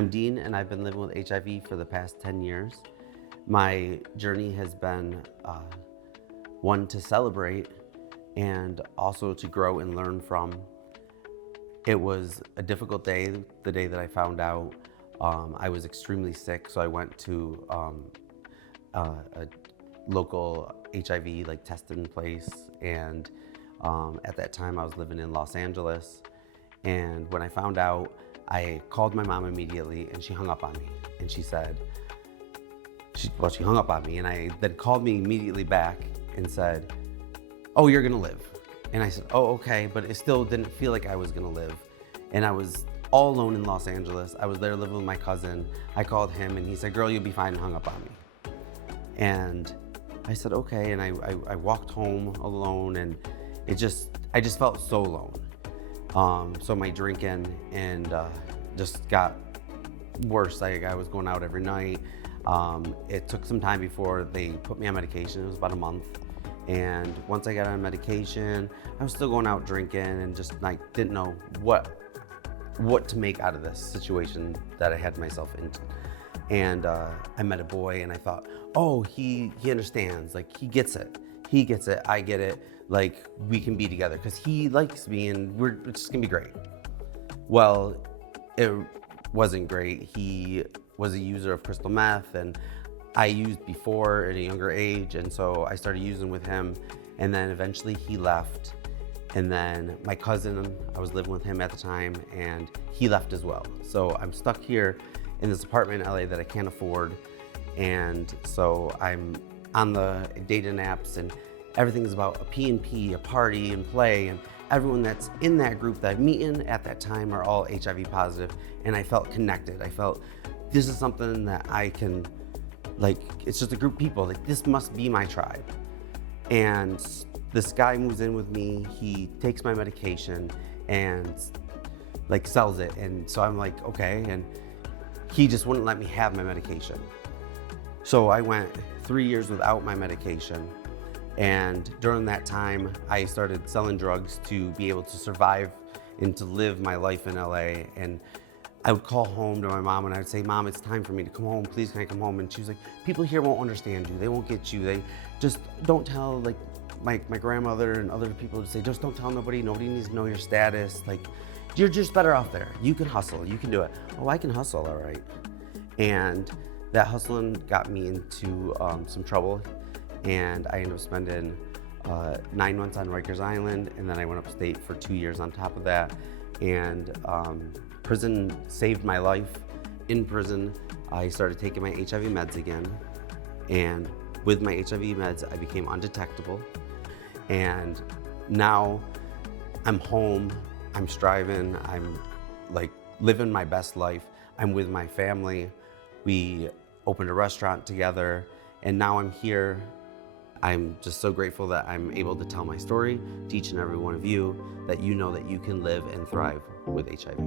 I'm Dean, and I've been living with HIV for the past 10 years. My journey has been one to celebrate and also to grow and learn from. It was a difficult day, the day that I found out. I was extremely sick, so I went to a local HIV testing place, and at that time I was living in Los Angeles. And when I found out, I called my mom immediately, and she hung up on me. And she said, she hung up on me, and I then called me immediately back and said, "Oh, you're gonna live." And I said, "Oh, okay," but it still didn't feel like I was gonna live. And I was all alone in Los Angeles. I was there living with my cousin. I called him, and he said, "Girl, you'll be fine," and hung up on me. And I said, okay, and I walked home alone, and I just felt so alone. So my drinking and just got worse. I was going out every night. It took some time before they put me on medication. It was about a month. And once I got on medication, I was still going out drinking and just didn't know what to make out of this situation that I had myself in. And I met a boy, and I thought, oh, he understands, he gets it. He gets it, I get it, we can be together because he likes me and it's just gonna be great. Well, it wasn't great. He was a user of crystal meth, and I used before at a younger age, and so I started using with him, and then eventually he left. And then my cousin, I was living with him at the time, and he left as well. So I'm stuck here in this apartment in LA that I can't afford. And so I'm on the dating apps, and everything's about a P&P, a party and play, and everyone that's in that group that I'm meeting at that time are all HIV positive, and I felt connected. I felt this is something that I can, it's just a group of people, this must be my tribe. And this guy moves in with me, he takes my medication and sells it. And so I'm okay, and he just wouldn't let me have my medication. So I went 3 years without my medication. And during that time, I started selling drugs to be able to survive and to live my life in LA. And I would call home to my mom, and I would say, "Mom, it's time for me to come home. Please, can I come home?" And she was like, "People here won't understand you. They won't get you. They just don't tell," my grandmother and other people would say, "Just don't tell nobody. Nobody needs to know your status. You're just better off there. You can hustle. You can do it." Oh, I can hustle, all right. And that hustling got me into some trouble, and I ended up spending 9 months on Rikers Island, and then I went upstate for 2 years on top of that. And prison saved my life. In prison, I started taking my HIV meds again, and with my HIV meds, I became undetectable. And now I'm home, I'm striving, I'm living my best life. I'm with my family. We opened a restaurant together, and now I'm here. I'm just so grateful that I'm able to tell my story to each and every one of you, that you know that you can live and thrive with HIV.